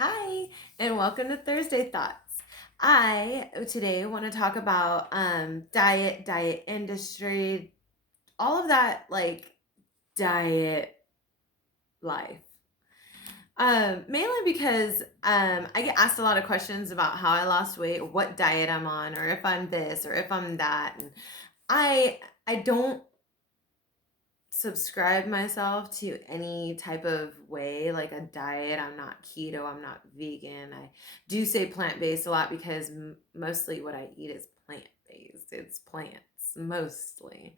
Hi, and welcome to Thursday Thoughts. I today want to talk about diet industry, all of that like diet life. Mainly because I get asked a lot of questions about how I lost weight, or what diet I'm on, or if I'm this or if I'm that, and I don't subscribe myself to any type of way, like a diet. I'm not keto, I'm not vegan. I do say plant-based a lot because mostly what I eat is plant-based. It's plants mostly.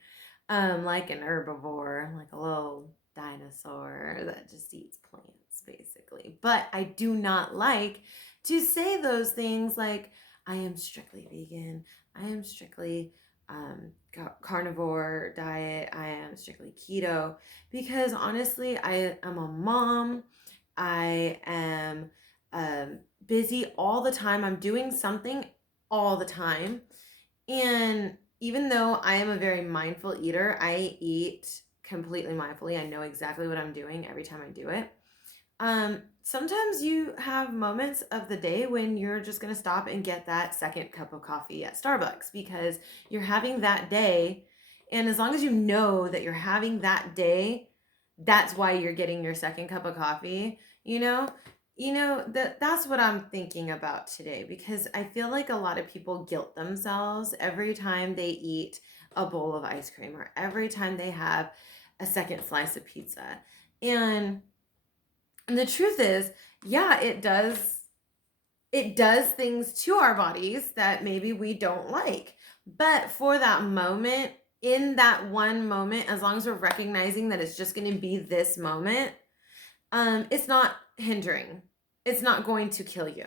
Like an herbivore, like a little dinosaur that just eats plants basically. But I do not like to say those things like I am strictly vegan. I am strictly carnivore diet. I am strictly keto because honestly, I am a mom. I am busy all the time. I'm doing something all the time. And even though I am a very mindful eater, I eat completely mindfully. I know exactly what I'm doing every time I do it. Sometimes you have moments of the day when you're just going to stop and get that second cup of coffee at Starbucks because you're having that day. And as long as you know that you're having that day, that's why you're getting your second cup of coffee, that's what I'm thinking about today because I feel like a lot of people guilt themselves every time they eat a bowl of ice cream or every time they have a second slice of pizza. And the truth is, yeah, it does things to our bodies that maybe we don't like. But for that moment, in that one moment, as long as we're recognizing that it's just going to be this moment, it's not hindering. It's not going to kill you.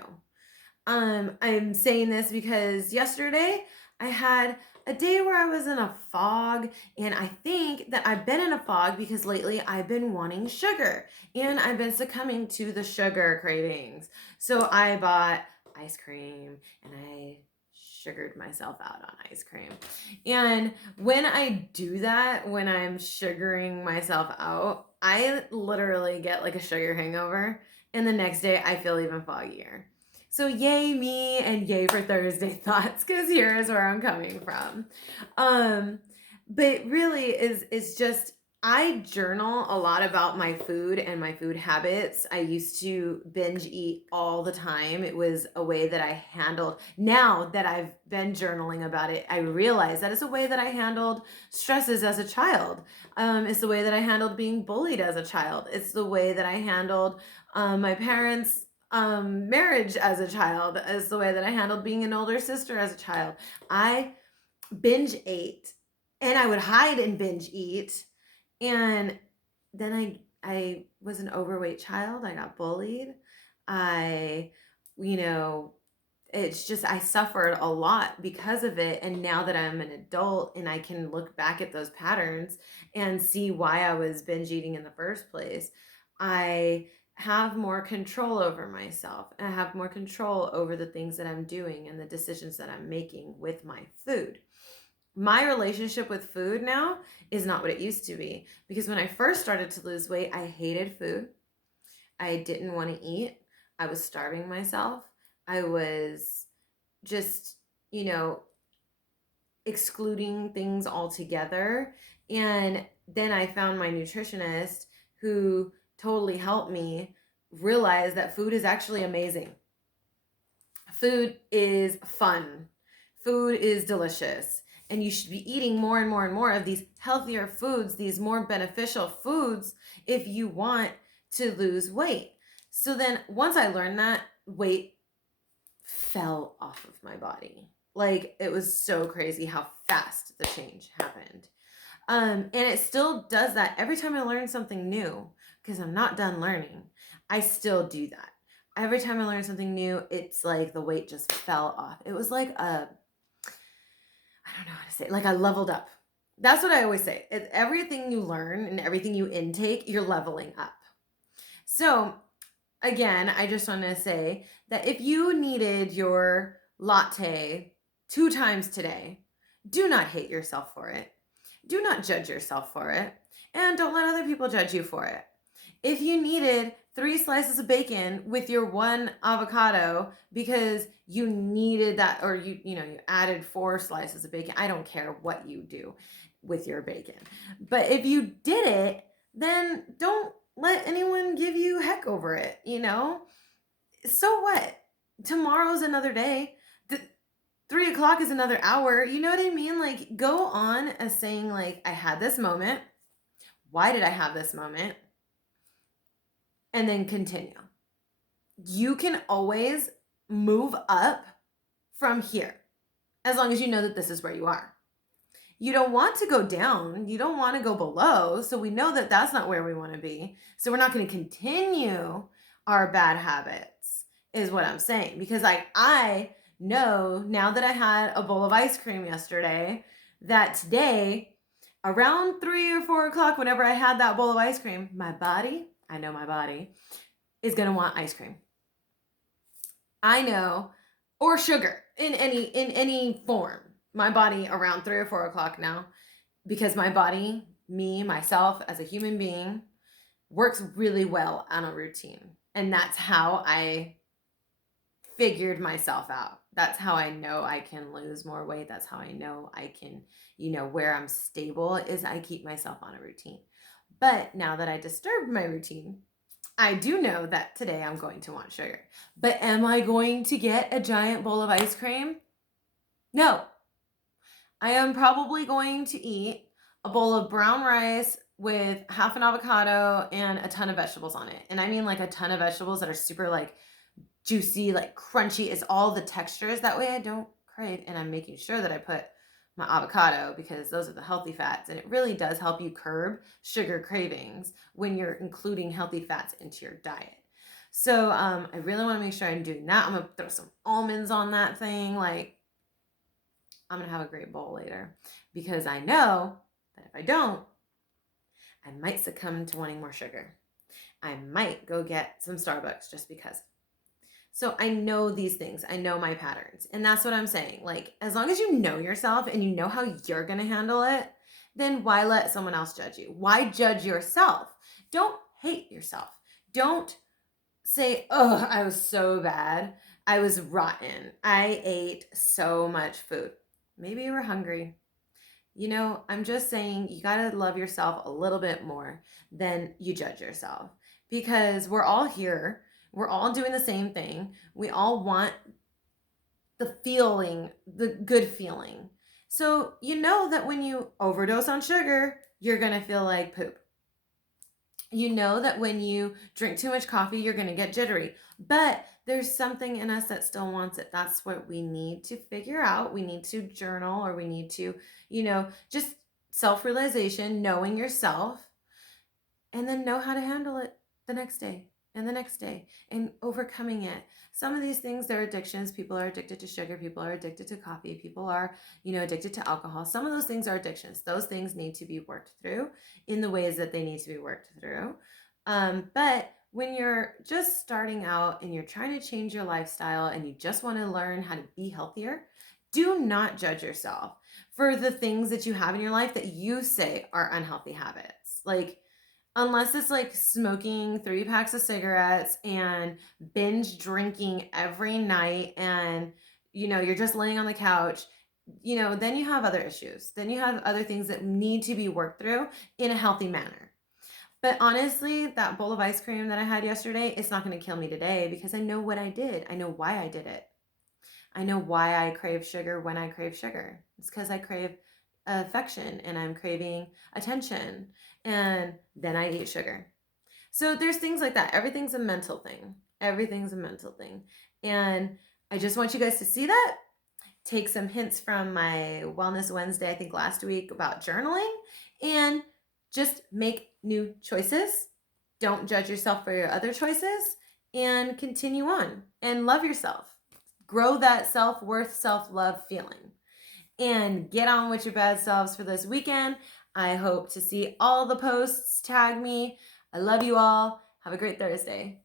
I'm saying this because yesterday I had a day where I was in a fog, and I think that I've been in a fog because lately I've been wanting sugar and I've been succumbing to the sugar cravings. So I bought ice cream and I sugared myself out on ice cream. And when I do that, when I'm sugaring myself out, I literally get like a sugar hangover, and the next day I feel even foggier. So yay me and yay for Thursday thoughts, because here is where I'm coming from. Um, but really is just I journal a lot about my food and my food habits. I used to binge eat all the time. It was a way that I handled. Now that I've been journaling about it, I realize that it's a way that I handled stresses as a child. It's the way that I handled being bullied as a child. It's the way that I handled my parents' marriage as a child. Is the way that I handled being an older sister as a child. I binge ate, and I would hide and binge eat, and then I was an overweight child. I got bullied. I, you know, it's just I suffered a lot because of it. And now that I'm an adult and I can look back at those patterns and see why I was binge eating in the first place, I have more control over myself. I have more control over the things that I'm doing and the decisions that I'm making with my food. My relationship with food now is not what it used to be because when I first started to lose weight, I hated food. I didn't want to eat. I was starving myself. I was just, you know, excluding things altogether. And then I found my nutritionist who totally helped me realize that food is actually amazing. Food is fun. Food is delicious. And you should be eating more and more and more of these healthier foods, these more beneficial foods, if you want to lose weight. So then once I learned that, weight fell off of my body. Like it was so crazy how fast the change happened. And it still does that every time I learn something new because I'm not done learning. I still do that. Every time I learn something new, it's like the weight just fell off. It was like I don't know how to say it, like I leveled up. That's what I always say. Everything you learn and everything you intake, you're leveling up. So again, I just want to say that if you needed your latte 2 times today, do not hate yourself for it. Do not judge yourself for it. And don't let other people judge you for it. If you needed 3 slices of bacon with your 1 avocado because you needed that, or you know, you added 4 slices of bacon. I don't care what you do with your bacon. But if you did it, then don't let anyone give you heck over it, you know? So what? Tomorrow's another day. 3 o'clock is another hour. You know what I mean? Like, go on as saying, like, I had this moment. Why did I have this moment? And then continue. You can always move up from here as long as you know that this is where you are. You don't want to go down. You don't want to go below. So we know that that's not where we want to be. So we're not going to continue our bad habits, is what I'm saying. Because like, I know now that I had a bowl of ice cream yesterday, that today around 3 or 4 o'clock, whenever I had that bowl of ice cream, I know my body is going to want ice cream. I know, or sugar in any form. My body around 3 or 4 o'clock now, because my body, myself as a human being, works really well on a routine. And that's how I figured myself out. That's how I know I can lose more weight. That's how I know I can, where I'm stable is I keep myself on a routine. But now that I disturbed my routine, I do know that today I'm going to want sugar. But am I going to get a giant bowl of ice cream? No. I am probably going to eat a bowl of brown rice with half an avocado and a ton of vegetables on it. And I mean like a ton of vegetables that are super like juicy, like crunchy. It's all the textures. That way I don't crave. And I'm making sure that I put my avocado because those are the healthy fats. And it really does help you curb sugar cravings when you're including healthy fats into your diet. So I really want to make sure I'm doing that. I'm going to throw some almonds on that thing. Like, I'm going to have a great bowl later because I know that if I don't, I might succumb to wanting more sugar. I might go get some Starbucks just because. So I know these things. I know my patterns. And that's what I'm saying. Like, as long as you know yourself and you know how you're going to handle it, then why let someone else judge you? Why judge yourself? Don't hate yourself. Don't say, oh, I was so bad. I was rotten. I ate so much food. Maybe you were hungry. I'm just saying you got to love yourself a little bit more than you judge yourself because we're all here. We're all doing the same thing. We all want the feeling, the good feeling. So you know that when you overdose on sugar, you're going to feel like poop. You know that when you drink too much coffee, you're going to get jittery. But there's something in us that still wants it. That's what we need to figure out. We need to journal, or we need to, just self-realization, knowing yourself, and then know how to handle it the next day and the next day and overcoming it. Some of these things, they're addictions. People are addicted to sugar. People are addicted to coffee. People are, addicted to alcohol. Some of those things are addictions. Those things need to be worked through in the ways that they need to be worked through. But when you're just starting out and you're trying to change your lifestyle and you just want to learn how to be healthier, do not judge yourself for the things that you have in your life that you say are unhealthy habits. Like, unless it's like smoking 3 packs of cigarettes and binge drinking every night and, you're just laying on the couch, then you have other issues. Then you have other things that need to be worked through in a healthy manner. But honestly, that bowl of ice cream that I had yesterday, it's not going to kill me today because I know what I did. I know why I did it. I know why I crave sugar when I crave sugar. It's because I crave affection and I'm craving attention, and then I eat sugar. So there's things like that. Everything's a mental thing. Everything's a mental thing. And I just want you guys to see that. Take some hints from my Wellness Wednesday, I think last week, about journaling, and just make new choices. Don't judge yourself for your other choices, and continue on and love yourself. Grow that self-worth, self-love feeling. And get on with your bad selves for this weekend. I hope to see all the posts. Tag me. I love you all. Have a great Thursday.